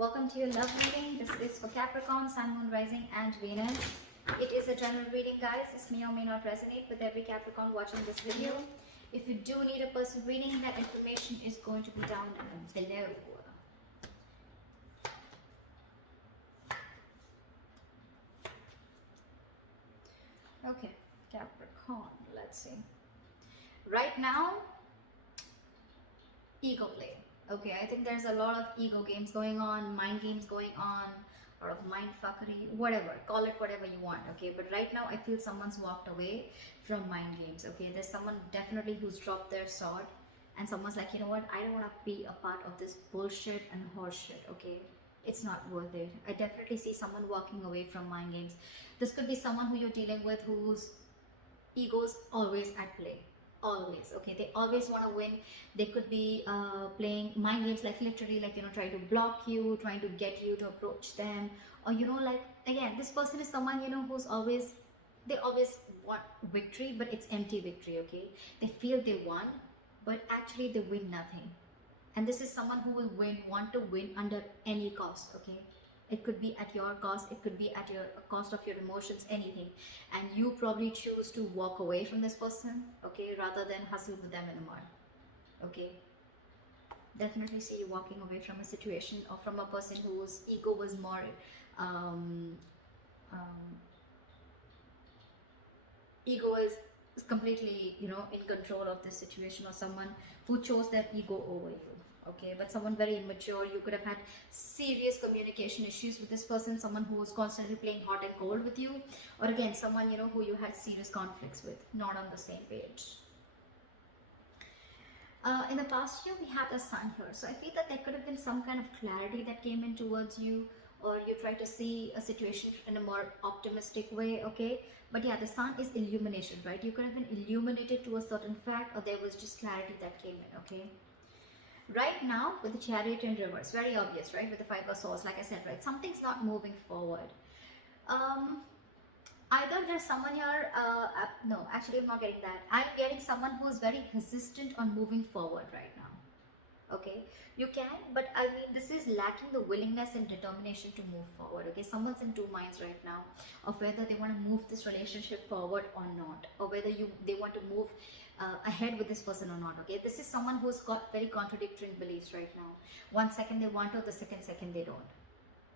Welcome to your love reading. This is for Capricorn, Sun, Moon, Rising and Venus. It is a general reading, guys. This may or may not resonate with every Capricorn watching this video. If you do need a personal reading, that information is going to be down below. Okay, Capricorn, let's see. Right now, ego play. Okay, I think there's a lot of ego games going on, mind games going on, a lot of mind fuckery, whatever, call it whatever you want. Okay, but right now I feel someone's walked away from mind games. Okay, there's someone definitely who's dropped their sword, and someone's like, you know what, I don't want to be a part of this bullshit and horseshit. Okay, it's not worth it. I definitely see someone walking away from mind games. This could be someone who you're dealing with whose ego's always at play. Always. Okay, they always want to win. They could be playing mind games, like literally, like, you know, trying to block you, trying to get you to approach them, or, you know, like, again, this person is someone, you know, who's always, they always want victory, but it's empty victory. Okay, they feel they won, but actually they win nothing. And this is someone who will want to win under any cost. Okay, it could be at your cost, it could be at your cost of your emotions, anything. And you probably choose to walk away from this person, okay, rather than hustle with them in the mud. Okay, definitely see you walking away from a situation or from a person whose ego was more ego is completely, you know, in control of this situation, or someone who chose their ego over you. Okay, but someone very immature. You could have had serious communication issues with this person, someone who was constantly playing hot and cold with you, or again, someone, you know, who you had serious conflicts with, not on the same page. In the past year, we had the Sun here, so I feel that there could have been some kind of clarity that came in towards you, or you try to see a situation in a more optimistic way. Okay, but yeah, the Sun is illumination, right? You could have been illuminated to a certain fact, or there was just clarity that came in. Okay, right now with the Chariot in reverse, very obvious, right? With the Five of Swords, like I said, right, something's not moving forward. Either there's someone here, no, actually I'm not getting that. I'm getting someone who is very hesitant on moving forward right now. Okay, you can, but I mean, this is lacking the willingness and determination to move forward. Okay, someone's in two minds right now of whether they want to move this relationship forward or not, or whether they want to move ahead with this person or not. Okay, this is someone who's got very contradictory beliefs right now. 1 second they want to, the second they don't.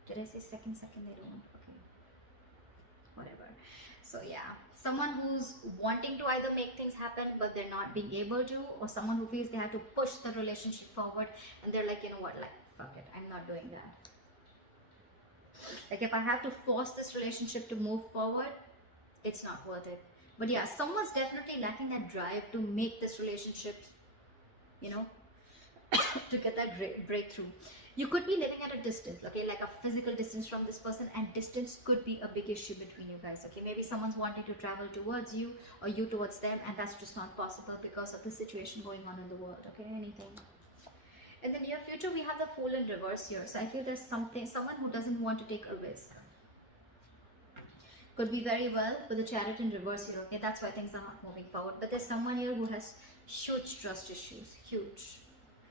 Did I say second they don't? Okay, whatever. So yeah, someone who's wanting to either make things happen but they're not being able to, or someone who feels they have to push the relationship forward and they're like, you know what, like, fuck it, I'm not doing that. Like, if I have to force this relationship to move forward, it's not worth it. But yeah, someone's definitely lacking that drive to make this relationship, you know, to get that breakthrough. You could be living at a distance, okay, like a physical distance from this person, and distance could be a big issue between you guys. Okay, maybe someone's wanting to travel towards you or you towards them, and that's just not possible because of the situation going on in the world. Okay, anything. In the near future, we have the Fool in reverse here, so I feel there's someone who doesn't want to take a risk. Could be very well with the Chariot in reverse here. Okay, that's why things are not moving forward. But there's someone here who has huge trust issues, huge.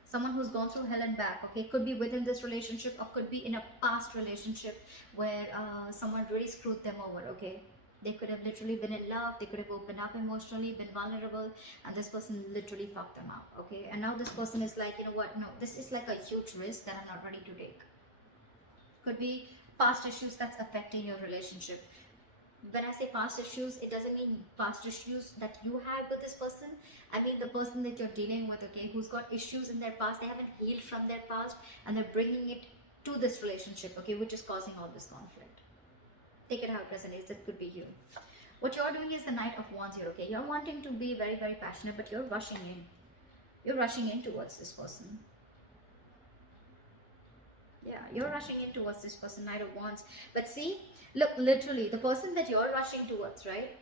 Someone who's gone through hell and back. Okay, could be within this relationship, or could be in a past relationship where someone really screwed them over. Okay, they could have literally been in love, they could have opened up emotionally, been vulnerable, and this person literally fucked them up. Okay, and now this person is like, you know what, no, this is like a huge risk that I'm not ready to take. Could be past issues that's affecting your relationship. When I say past issues, it doesn't mean past issues that you had with this person. I mean the person that you're dealing with, okay, who's got issues in their past. They haven't healed from their past, and they're bringing it to this relationship, okay, which is causing all this conflict. Take it how it resonates. It could be you. What you're doing is the Knight of Wands here, okay. You're wanting to be very, very passionate, but you're rushing in. You're rushing in towards this person. Yeah, you're rushing in towards this person, Knight of Wands. But see, look, literally, the person that you're rushing towards, right?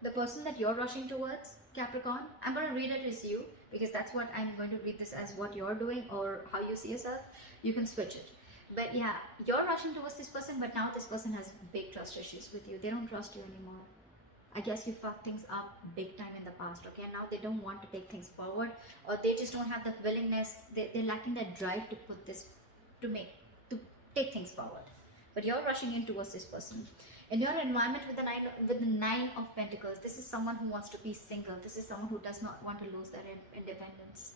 The person that you're rushing towards, Capricorn, I'm going to read it as you, because that's what I'm going to read this as, what you're doing or how you see yourself. You can switch it. But yeah, you're rushing towards this person, but now this person has big trust issues with you. They don't trust you anymore. I guess you fucked things up big time in the past, okay? And now they don't want to take things forward, or they just don't have the willingness, they're lacking that drive to put this, to take things forward. But you're rushing in towards this person. In your environment with the Nine of Pentacles, this is someone who wants to be single. This is someone who does not want to lose their independence.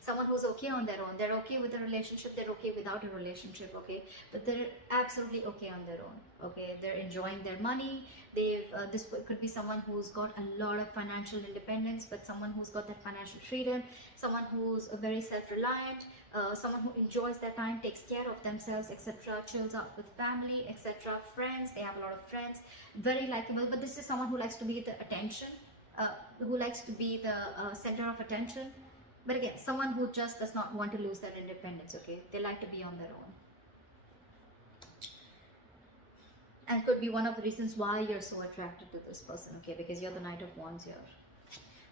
Someone who's okay on their own. They're okay with a relationship, they're okay without a relationship, okay? But they're absolutely okay on their own, okay? They're enjoying their money. This could be someone who's got a lot of financial independence, but someone who's got that financial freedom, someone who's very self-reliant, someone who enjoys their time, takes care of themselves, etc., chills out with family, etc., friends. They have a lot of friends, very likable. But this is someone who likes to be the attention, who likes to be the center of attention. But again, someone who just does not want to lose their independence, okay? They like to be on their own. And could be one of the reasons why you're so attracted to this person, okay? Because you're the Knight of Wands here.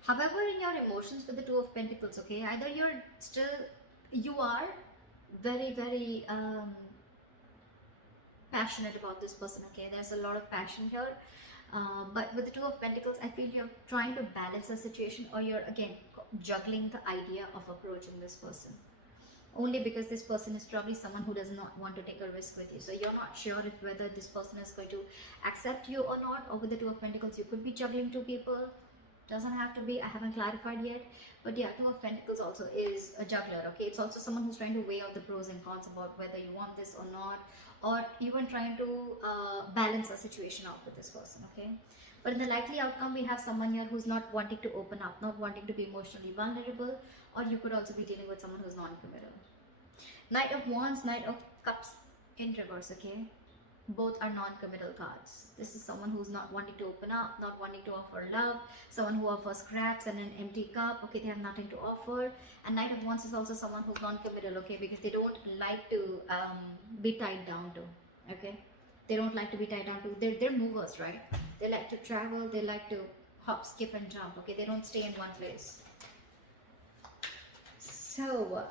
However, in your emotions with the Two of Pentacles, okay? Either you are very, very passionate about this person, okay? There's a lot of passion here. But with the Two of Pentacles, I feel you're trying to balance the situation, or you're again juggling the idea of approaching this person, only because this person is probably someone who does not want to take a risk with you. So you're not sure if whether this person is going to accept you or not. Or with the Two of Pentacles, you could be juggling two people. Doesn't have to be, I haven't clarified yet. But yeah, Two of Pentacles also is a juggler, okay? It's also someone who's trying to weigh out the pros and cons about whether you want this or not, or even trying to balance the situation out with this person, okay? But in the likely outcome, we have someone here who's not wanting to open up, not wanting to be emotionally vulnerable, or you could also be dealing with someone who's non-committal. Knight of Wands, Knight of Cups in reverse, okay? Both are non-committal cards. This is someone who's not wanting to open up, not wanting to offer love, someone who offers scraps and an empty cup, okay? They have nothing to offer. And Knight of Wands is also someone who's non-committal, okay? Because they don't like to be tied down to, okay? They don't like to be tied down to, they're movers, right? They like to travel, they like to hop, skip and jump, okay? They don't stay in one place. So,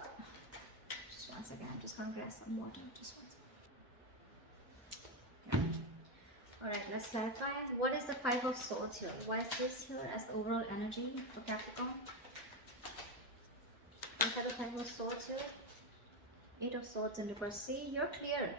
just one second, I'm just gonna grab some water, just one second. Alright, let's clarify. What is the Five of Swords here? Why is this here as the overall energy for Capricorn? What are the Five of Swords here? Eight of Swords in reverse. See, you're clear.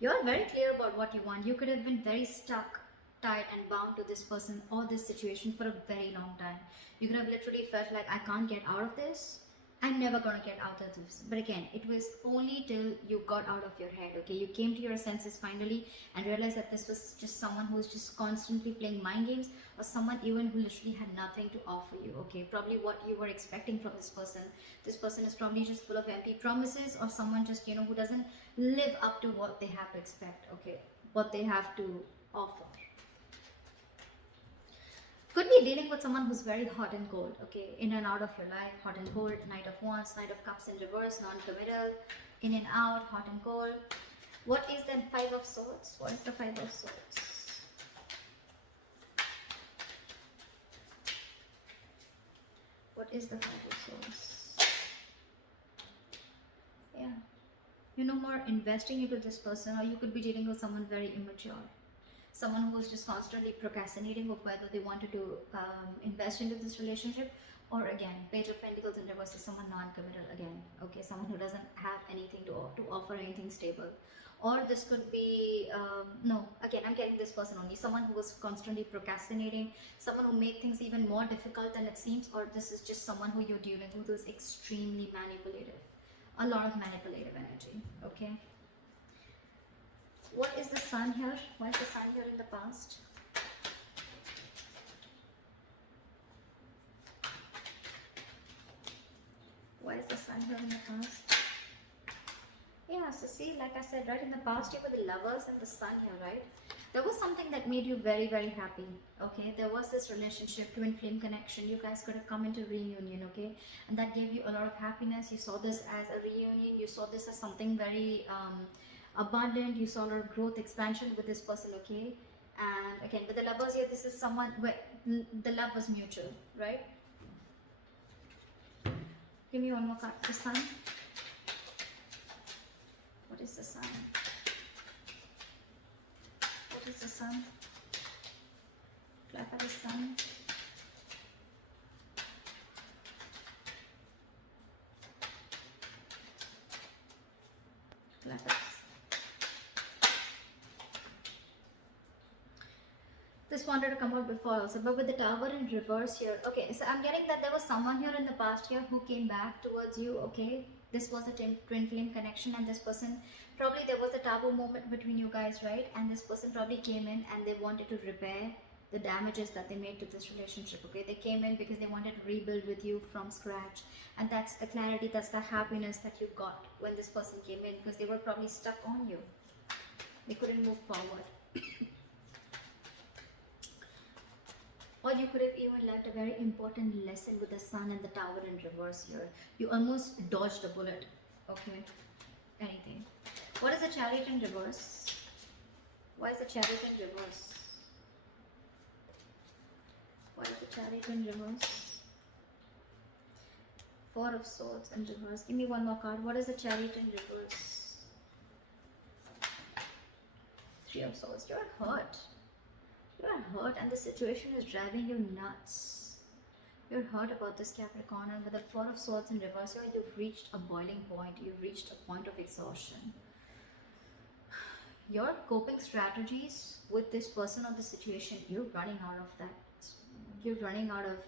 You're very clear about what you want. You could have been very stuck, tied and bound to this person or this situation for a very long time. You could have literally felt like, I can't get out of this. I'm never gonna get out of this. But again, it was only till you got out of your head, okay? You came to your senses finally and realized that this was just someone who was just constantly playing mind games, or someone even who literally had nothing to offer you, okay? Probably what you were expecting from this person. This person is probably just full of empty promises, or someone just, you know, who doesn't live up to what they have to expect, okay? What they have to offer. Could be dealing with someone who's very hot and cold, okay? In and out of your life, hot and cold. Knight of Wands, Knight of Cups in reverse, non-committal, in and out, hot and cold. What is the Five of Swords? What is the Five of Swords? What is the Five of Swords? Yeah. You're no more investing into this person, or you could be dealing with someone very immature. Someone who is just constantly procrastinating of whether they wanted to invest into this relationship, or again, Page of Pentacles in reverse is someone non-committal again, okay? Someone who doesn't have anything to offer, anything stable. Or this could be, no, again, I'm getting this person only, someone who was constantly procrastinating, someone who made things even more difficult than it seems, or this is just someone who you're dealing with who is extremely manipulative. A lot of manipulative energy, okay? What is the Sun here? Why is the Sun here in the past? Why is the Sun here in the past? Yeah, so see, like I said, right, in the past you were the Lovers and the Sun here, right? There was something that made you very, very happy, okay? There was this relationship, twin flame connection. You guys could have come into reunion, okay? And that gave you a lot of happiness. You saw this as a reunion. You saw this as something very abundant. You saw a lot of growth, expansion with this person, okay? And again, with the Lovers here, this is someone where the love was mutual, right? Give me one more card. The Sun. What is the Sun? What is the Sun? Clarify the sun. Clarify. This wanted to come out before also, but with the tower in reverse here. Okay, so I'm getting that there was someone here in the past here who came back towards you. Okay, this was a twin flame connection, and this person, probably there was a tower moment between you guys, right? And this person probably came in and they wanted to repair the damages that they made to this relationship. Okay, they came in because they wanted to rebuild with you from scratch, and that's the clarity, that's the happiness that you got when this person came in, because they were probably stuck on you. They couldn't move forward. Or you could have even learned a very important lesson with the sun and the tower in reverse here. You almost dodged a bullet. Okay, anything. What is the chariot in reverse? Why is the chariot in reverse? Why is the chariot in reverse? Four of Swords in reverse. Give me one more card. What is the chariot in reverse? Three of Swords. You're hurt. You're hurt and the situation is driving you nuts. You're hurt about this, Capricorn, and with the Four of Swords in reverse, you've reached a boiling point. You've reached a point of exhaustion. Your coping strategies with this person or the situation, you're running out of that. You're running out of...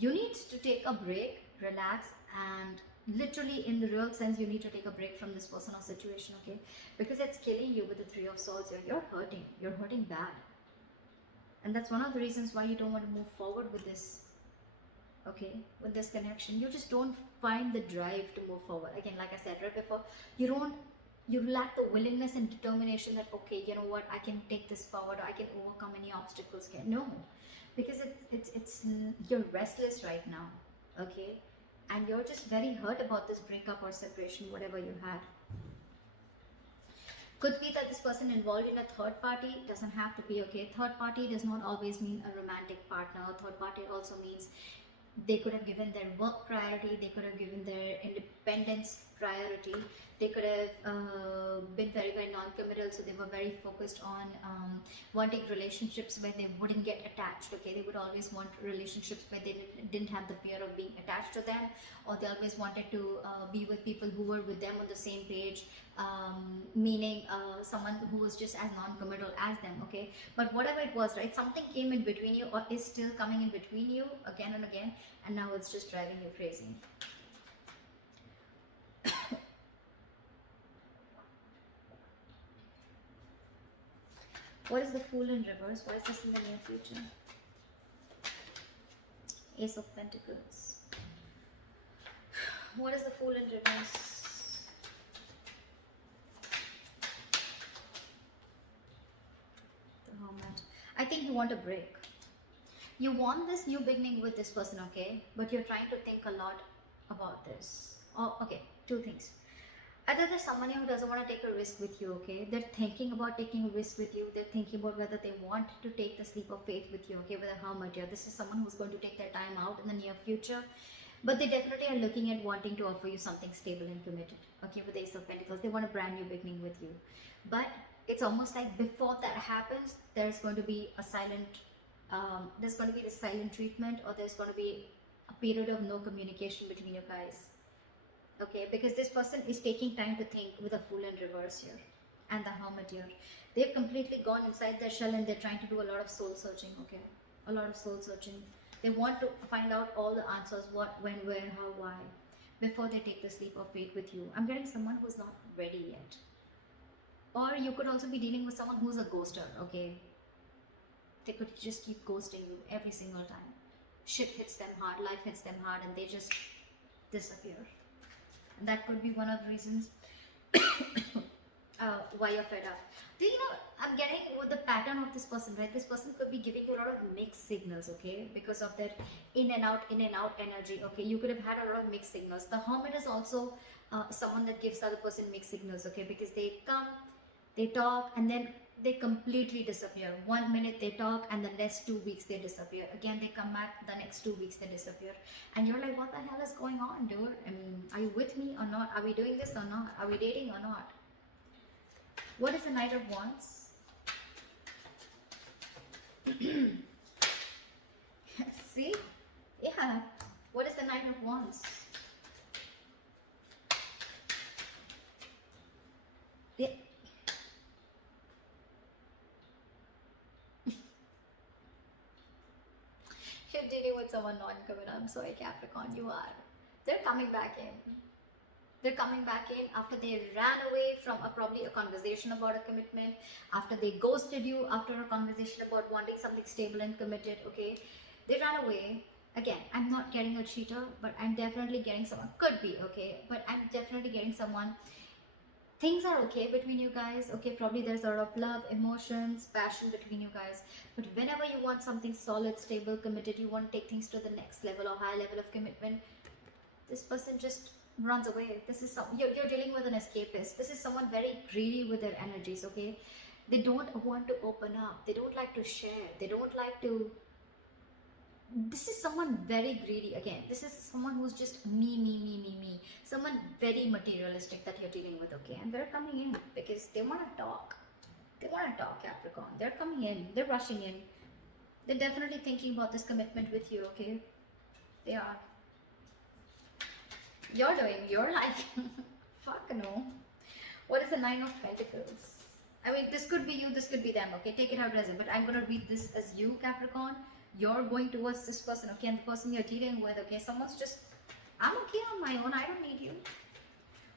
you need to take a break, relax, and literally in the real sense, you need to take a break from this person or situation, okay? Because it's killing you with the Three of Swords here. You're hurting. You're hurting bad. And that's one of the reasons why you don't want to move forward with this, okay? With this connection. You just don't find the drive to move forward. Again, like I said right before, you lack the willingness and determination that, okay, you know what, I can take this forward, or I can overcome any obstacles. No, because you're restless right now, okay? And you're just very hurt about this breakup or separation, whatever you had. Could be that this person involved in a third party. Doesn't have to be, okay? Third party does not always mean a romantic partner. Third party also means they could have given their work priority. They could have given their independence priority. They could have been very, very non-committal. So they were very focused on wanting relationships where they wouldn't get attached. Okay, they would always want relationships where they didn't have the fear of being attached to them, or they always wanted to be with people who were with them on the same page, meaning someone who was just as non-committal as them. Okay, but whatever it was, right, something came in between you, or is still coming in between you again and again, and now it's just driving you crazy. What is the Fool in reverse? Why is this in the near future? Ace of Pentacles. What is the Fool in reverse? The Hermit. I think you want a break. You want this new beginning with this person, okay? But you're trying to think a lot about this. Oh, okay, two things. Either there's someone who doesn't want to take a risk with you, okay? They're thinking about taking a risk with you. They're thinking about whether they want to take the leap of faith with you, okay? With a Hermit here. This is someone who's going to take their time out in the near future. But they definitely are looking at wanting to offer you something stable and committed, okay? With the Ace of Pentacles, they want a brand new beginning with you. But it's almost like before that happens, there's going to be a silent, there's going to be the silent treatment, or there's going to be a period of no communication between you guys. Okay, because this person is taking time to think with a Fool in reverse here and the Hermit here. They've completely gone inside their shell and they're trying to do a lot of soul searching, okay? A lot of soul searching. They want to find out all the answers, what, when, where, how, why, before they take this leap of faith with you. I'm getting someone who's not ready yet. Or you could also be dealing with someone who's a ghoster, okay? They could just keep ghosting you every single time. Shit hits them hard, life hits them hard, and they just disappear. That could be one of the reasons why you're fed up. You know, I'm getting with the pattern of this person, right? This person could be giving you a lot of mixed signals, okay? Because of their in and out energy, okay? You could have had a lot of mixed signals. The Hermit is also someone that gives the other person mixed signals, okay? Because they come, they talk, and then they completely disappear. 1 minute they talk, and the next 2 weeks they disappear. Again, they come back, the next 2 weeks they disappear. And you're like, what the hell is going on, dude? I mean, are you with me or not? Are we doing this or not? Are we dating or not? What is the Knight of Wands? See? Yeah. What is the Nine of Wands? Yeah. You're dealing with someone non-committal. I'm sorry, Capricorn, you are. They're coming back in. They're coming back in after they ran away from probably a conversation about a commitment, after they ghosted you, after a conversation about wanting something stable and committed, okay? They ran away. Again, I'm not getting a cheater, but I'm definitely getting someone. Could be, okay? But I'm definitely getting someone. Things are okay between you guys, okay? Probably there's a lot of love, emotions, passion between you guys. But whenever you want something solid, stable, committed, you want to take things to the next level or high level of commitment, this person just runs away. This is you're dealing with an escapist. This is someone very greedy with their energies, okay? They don't want to open up. They don't like to share. They don't like to. This is someone very greedy. Again, this is someone who's just me. Someone very materialistic that you're dealing with, okay? And they're coming in because they want to talk. They want to talk, Capricorn. They're coming in. They're rushing in. They're definitely thinking about this commitment with you, okay? They are. You're doing your life. Fuck no. What is the Nine of Pentacles? I mean, this could be you, this could be them, okay? Take it how it is. But I'm going to read this as you, Capricorn. You're going towards this person, okay? And the person you're dealing with, okay? Someone's just, I'm okay on my own. I don't need you.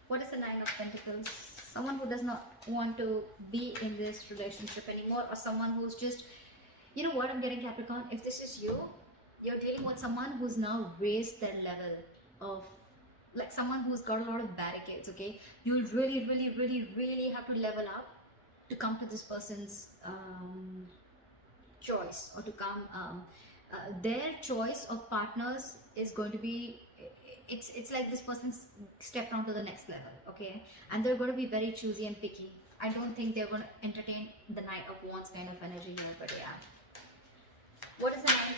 What is the Nine of Pentacles? Someone who does not want to be in this relationship anymore, or someone who's just, you know what I'm getting, Capricorn? If this is you, you're dealing with someone who's now raised their level of, like someone who's got a lot of barricades, okay? You'll really have to level up to come to this person's choice, or to come their choice of partners is going to be, it's like this person's stepped on to the next level, okay? And they're going to be very choosy and picky. I don't think they're going to entertain the Knight of Wands kind of energy here, but yeah. What is the Knight?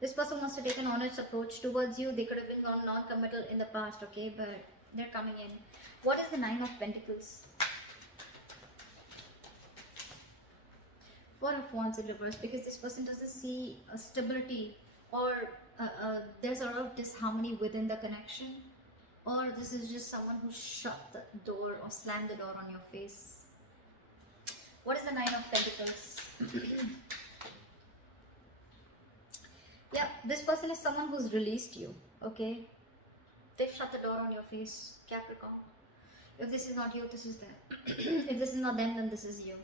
This person wants to take an honest approach towards you. They could have been non-committal in the past, okay? But they're coming in. What is the Nine of Pentacles? Four of Wands in reverse, because this person doesn't see a stability, or there's a lot of disharmony within the connection, or this is just someone who shut the door or slammed the door on your face. What is the Nine of Pentacles? Yeah, this person is someone who's released you, okay? They've shut the door on your face, Capricorn. If this is not you, this is them. If this is not them, then this is you.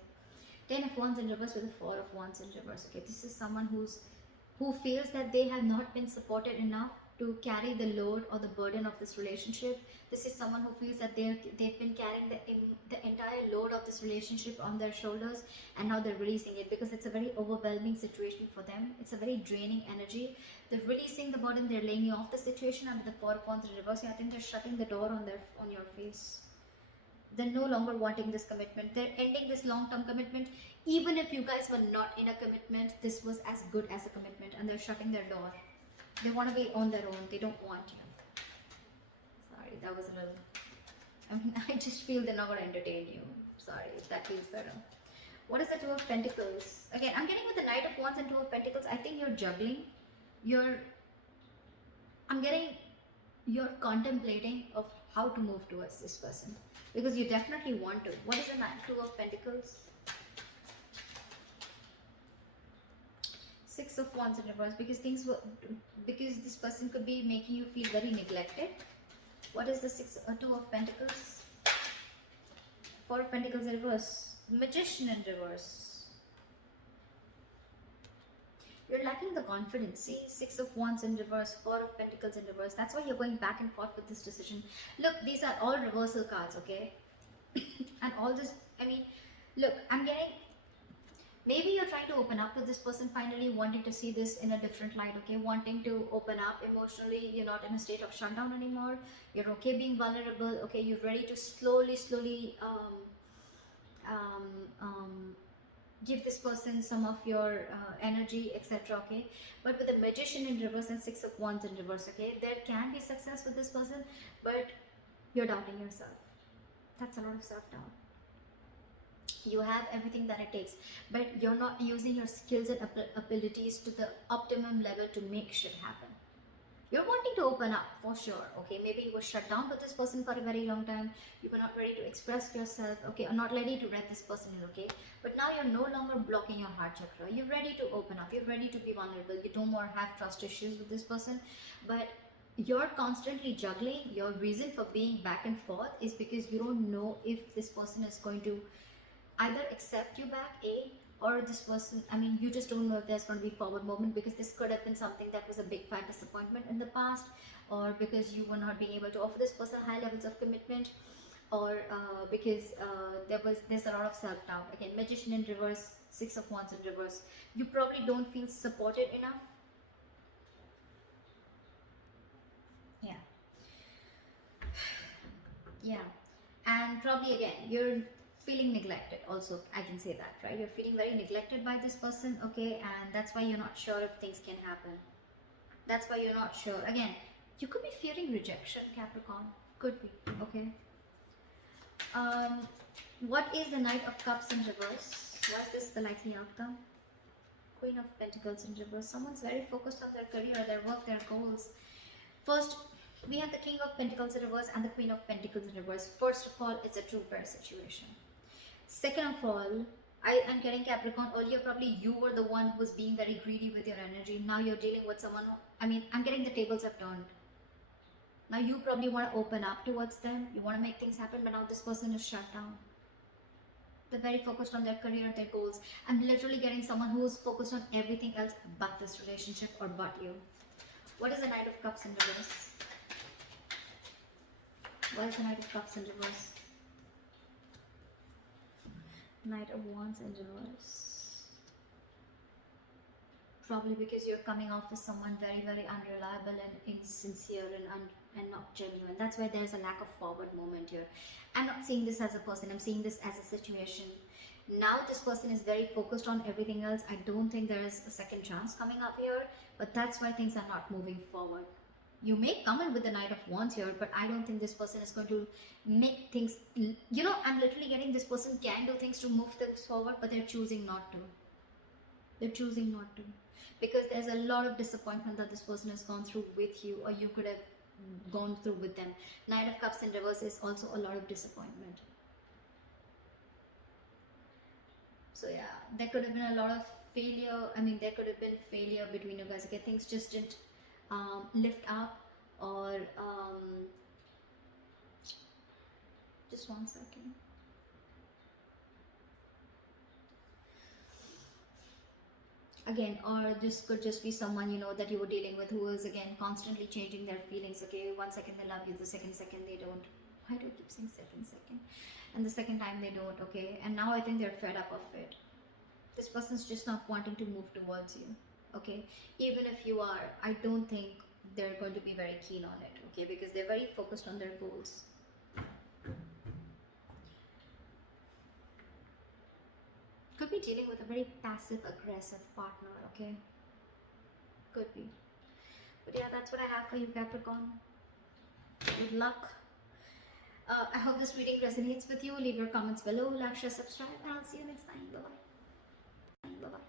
10 of Wands in reverse with the 4 of Wands in reverse, okay? This is someone who feels that they have not been supported enough to carry the load or the burden of this relationship. This is someone who feels that they've been carrying the entire load of this relationship on their shoulders, and now they're releasing it because it's a very overwhelming situation for them. It's a very draining energy. They're releasing the burden. They're laying off the situation under the 4 of Wands in reverse. I think they're shutting the door on your face. They're no longer wanting this commitment. They're ending this long-term commitment. Even if you guys were not in a commitment, this was as good as a commitment, and they're shutting their door. They want to be on their own. They don't want you. Sorry, that was a little... I mean, I just feel they're not going to entertain you. Sorry, if that feels better. What is the Two of Pentacles? Again, I'm getting with the Knight of Wands and Two of Pentacles. I think you're juggling. I'm getting... You're contemplating of how to move towards this person, because you definitely want to. What is the Two of Pentacles? Six of Wands in reverse, because this person could be making you feel very neglected. What is the Two of Pentacles? Four of Pentacles in reverse. Magician in reverse. You're lacking the confidence. See, Six of Wands in reverse, Four of Pentacles in reverse. That's why you're going back and forth with this decision. Look, these are all reversal cards, okay? And all this, I mean, look, I'm getting... Maybe you're trying to open up to this person finally, wanting to see this in a different light, okay? Wanting to open up emotionally. You're not in a state of shutdown anymore. You're okay being vulnerable, okay? You're ready to slowly give this person some of your energy, etc., okay? But with the Magician in reverse and Six of Wands in reverse, okay? There can be success with this person, but you're doubting yourself. That's a lot of self-doubt. You have everything that it takes, but you're not using your skills and abilities to the optimum level to make shit happen. You're wanting to open up for sure, okay? Maybe you were shut down with this person for a very long time. You were not ready to express yourself, okay? Or not ready to let this person in, okay? But now you're no longer blocking your heart chakra. You're ready to open up. You're ready to be vulnerable. You don't more have trust issues with this person. But you're constantly juggling. Your reason for being back and forth is because you don't know if this person is going to either accept you back, or this person, I mean, you just don't know if there's going to be forward movement, because this could have been something that was a big fat disappointment in the past, or because you were not being able to offer this person high levels of commitment, or because there's a lot of self-doubt. Again, Magician in reverse, Six of Wands in reverse. You probably don't feel supported enough. Yeah. Yeah. And probably again, you're feeling neglected also, I can say that, right? You're feeling very neglected by this person, okay? And that's why you're not sure if things can happen. That's why you're not sure. Again, you could be fearing rejection, Capricorn. Could be, okay? What is the Knight of Cups in reverse? Was this the likely outcome? Queen of Pentacles in reverse. Someone's very focused on their career, their work, their goals. First, we have the King of Pentacles in reverse and the Queen of Pentacles in reverse. First of all, it's a true pair situation. Second of all, I am getting Capricorn. Earlier, probably you were the one who was being very greedy with your energy. Now you're dealing with someone who, I mean, I'm getting the tables have turned. Now you probably want to open up towards them. You want to make things happen, but now this person is shut down. They're very focused on their career, their goals. I'm literally getting someone who is focused on everything else but this relationship or but you. What is the Knight of Cups in reverse? Why is the Knight of Cups in reverse? Knight of Wands in reverse. Probably because you're coming off as someone very, very unreliable and insincere and not genuine. That's why there's a lack of forward movement here. I'm not seeing this as a person, I'm seeing this as a situation. Now this person is very focused on everything else. I don't think there is a second chance coming up here, but that's why things are not moving forward. You may come in with the Knight of Wands here, but I don't think this person is going to make things, you know, I'm literally getting this person can do things to move things forward, but they're choosing not to. They're choosing not to. Because there's a lot of disappointment that this person has gone through with you, or you could have gone through with them. Knight of Cups in reverse is also a lot of disappointment. So yeah, there could have been a lot of failure. I mean, there could have been failure between you guys. Okay, things just didn't lift up, or just 1 second. Again, or this could just be someone, you know, that you were dealing with who is again constantly changing their feelings. Okay, 1 second they love you, the second they don't. Why do I keep saying second? And the second time they don't, okay? And now I think they're fed up of it. This person's just not wanting to move towards you, okay? Even if you are, I don't think they're going to be very keen on it, okay? Because they're very focused on their goals. Could be dealing with a very passive aggressive partner, okay? Could be. But yeah, that's what I have for you, Capricorn. Good luck. I hope this reading resonates with you. Leave your comments below, like, share, subscribe, and I'll see you next time. Bye-bye. Bye-bye.